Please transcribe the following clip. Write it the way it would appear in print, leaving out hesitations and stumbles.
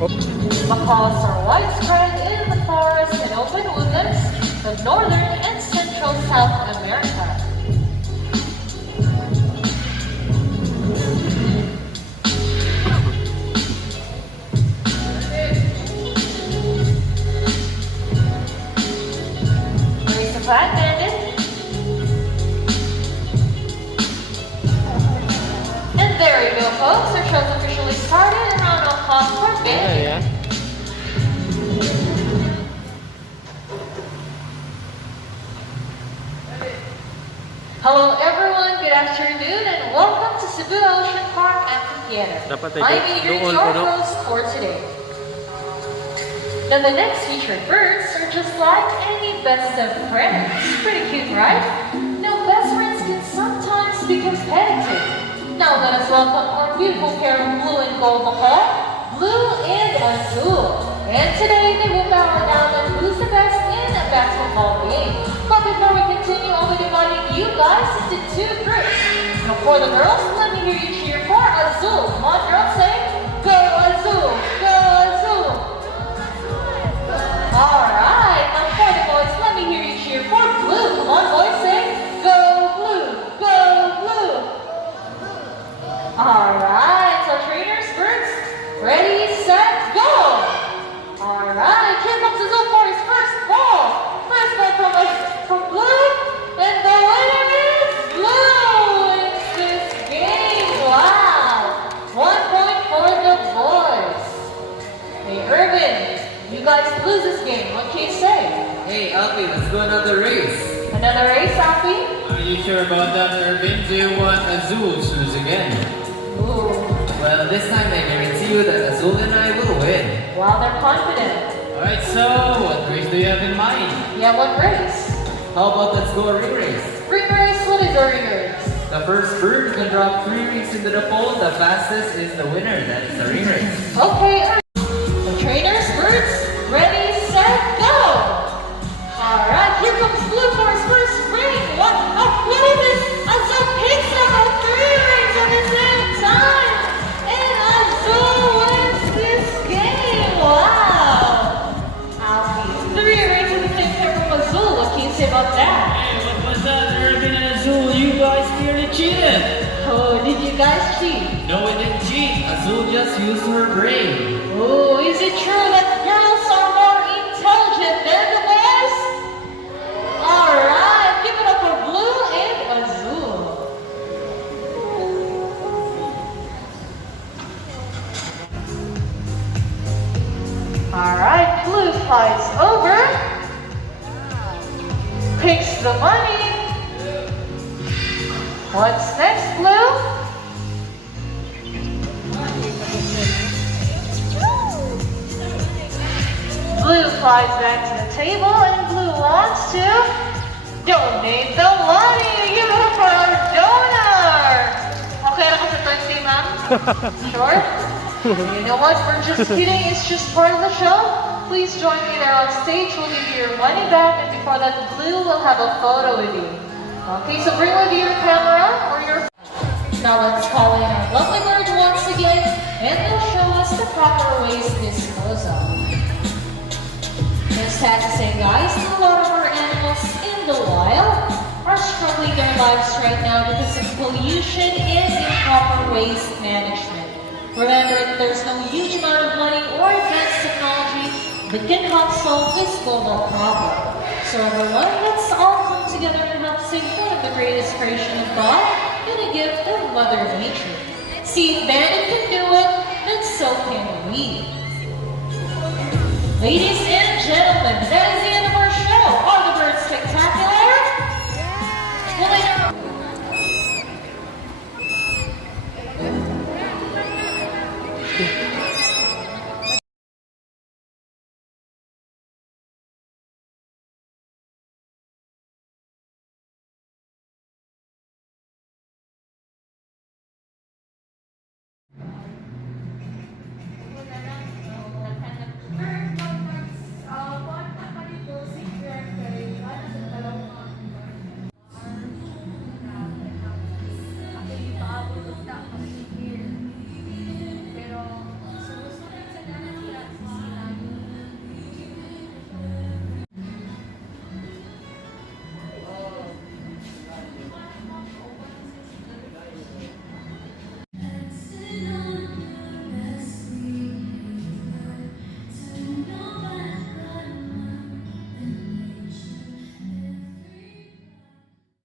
Macaws are widespread in the forests and open woodlands of northern and central South America. Raise the flag, bandit. And there you go, folks. Our show's officially started. And round of applause for bandit. Yeah. Hello everyone, good afternoon and welcome to Cebu Ocean Park Amphitheater. I'm Adrian, your host for today. Now the next featured birds are just like any best of friends. Pretty cute, right? Now best friends can sometimes be competitive. Now let us welcome our beautiful pair of blue and gold macaw, Blue and Azul. And today they will battle down on who's the best in a basketball game. But before we continue, I'll be dividing you guys into two groups. Now for the girls, let me hear you cheer for Azul. Come on girls, say, go Azul, go Azul. Alright, now for the boys, let me hear you cheer for Blue. Come on boys, say, go Blue, go Blue. Alright, so trainers, birds, ready, set, go. Alright, here comes Azul for his first ball. First ball from Blue, and the winner is Blue in this game. Wow! 1 point for the boys. Hey, Irvin, you guys lose this game. What can you say? Hey, Alfie, let's do another race. Another race, Alfie? Are you sure about that, Irvin? Do you want Azul to lose again? Ooh. Well, this time I guarantee you that Azul and I will win. Wow, they're confident. Alright, so what race do you have in mind? Yeah, what race? How about let's go a ring race? Ring race? What is a ring race? The first bird can drop 3 rings into the pole. The fastest is the winner. That is a ring race. Okay, the trainers, birds, ready, set, go! Alright, here comes Blue for his first ring. What is this? Azul picks up all 3 rings at the same time! And Azul wins this game! Wow! Alfie, 3 rings at the same time from Azul. What can you say about that? Hey, what was that, Irvin and Azul? You guys clearly cheated. Oh, did you guys cheat? No, we didn't cheat. Azul just used her brain. Oh, is it true that girls are more intelligent than the boys? Alright, give it up for Blue and Azul. Alright, Blue flies over, picks the money. What's next, Blue? Blue flies back to the table and Blue wants to donate the money. Give it up for our donor. Okay, na kasi first team, ma'am? Sure? You know what? We're just kidding. It's just part of the show. Please join me there on stage. We'll give you your money back, and before that, Blue will have a photo with you. Okay, so bring with you your camera or your. Now let's call in our lovely bird once again, and they'll show us the proper waste disposal. It's sad to say, guys, a lot of our animals in the wild are struggling their lives right now because of pollution and improper waste management. Remember, there's no huge amount of money or advanced technology that can help solve this global problem. So everyone, let's all come together and help save one of the greatest creation of God and a gift of Mother Nature. See, if Bandit can do it, then so can we. Ladies and gentlemen, that is